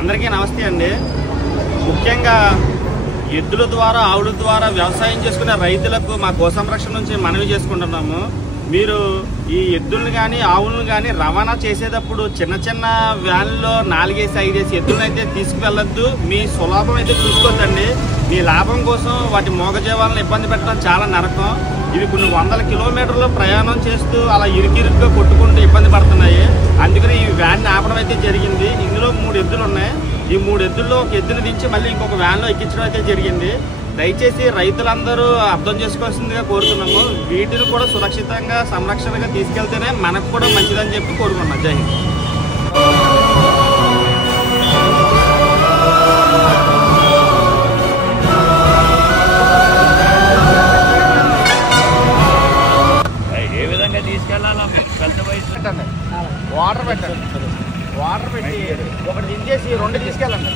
అందరికీ నమస్తే అండి. ముఖ్యంగా ఎద్దుల ద్వారా ఆవుల ద్వారా వ్యవసాయం చేసుకునే రైతులకు మా గోసంరక్షణ నుంచి మనవి చేసుకుంటున్నాము. మీరు ఈ ఎద్దులను కానీ ఆవులను కానీ రవాణా చేసేటప్పుడు చిన్న చిన్న వ్యాన్లో 4-5 ఎద్దులను అయితే తీసుకువెళ్ళొద్దు. మీ సులాభం అయితే చూసుకోవద్దండి. మీ లాభం కోసం వాటి మోగజీవాలను ఇబ్బంది పెట్టడం చాలా నరకం. ఇవి కొన్ని వందల కిలోమీటర్లు ప్రయాణం చేస్తూ అలా ఇరుకిరుగ్గా కొట్టుకుంటూ ఇబ్బంది పడుతున్నాయి. అందుకని ఈ వ్యాన్ని ఆపడం అయితే జరిగింది. ఇందులో 3 ఎద్దులు ఉన్నాయి. ఈ 3 ఎద్దుల్లో ఒక ఎద్దును దించి మళ్ళీ ఇంకొక వ్యాన్లో ఎక్కించడం అయితే జరిగింది. దయచేసి రైతులందరూ అర్థం చేసుకోవాల్సిందిగా కోరుతున్నాము. వీటిని కూడా సురక్షితంగా సంరక్షణగా తీసుకెళ్తేనే మనకు కూడా మంచిదని చెప్పి కోరుకున్నాం. జై హింద్. ఏ విధంగా తీసుకెళ్లాలా? వాటర్ పెట్టండి. వాటర్ పెట్టి ఒకటి దించేసి 2 తీసుకెళ్ళండి.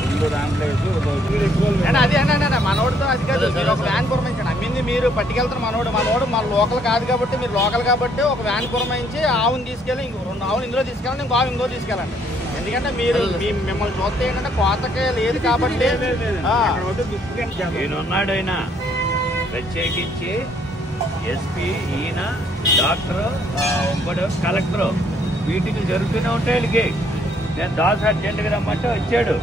అదే అన్న మనోడితో అది కాదు. మీరు ఒక వ్యాన్ పురమాయించండి. అమ్మింది మీరు పట్టుకెళ్తారు. మనోడు మన లోకల్ కాదు కాబట్టి, మీరు లోకల్ కాబట్టి ఒక వ్యాన్ పురమాయించి ఆవుని తీసుకెళ్ళి ఇంకో 2 ఆవులు ఇందులో తీసుకెళ్ళండి, ఇంకో ఆవు ఇందులో తీసుకెళ్ళండి. ఎందుకంటే మీరు మిమ్మల్ని చూస్తే ఏంటంటే కోతకే లేదు కాబట్టి. ఈయనున్నాడు, ఆయన ప్రత్యేకించి ఎస్పీ, ఈయన డాక్టరు, ఇంకోటి కలెక్టరు, మీటింగ్లు జరుగుతూనే ఉంటాయి. వీళ్ళకి నేను దాసు అర్జెంటుగా రమ్మంటే వచ్చాడు.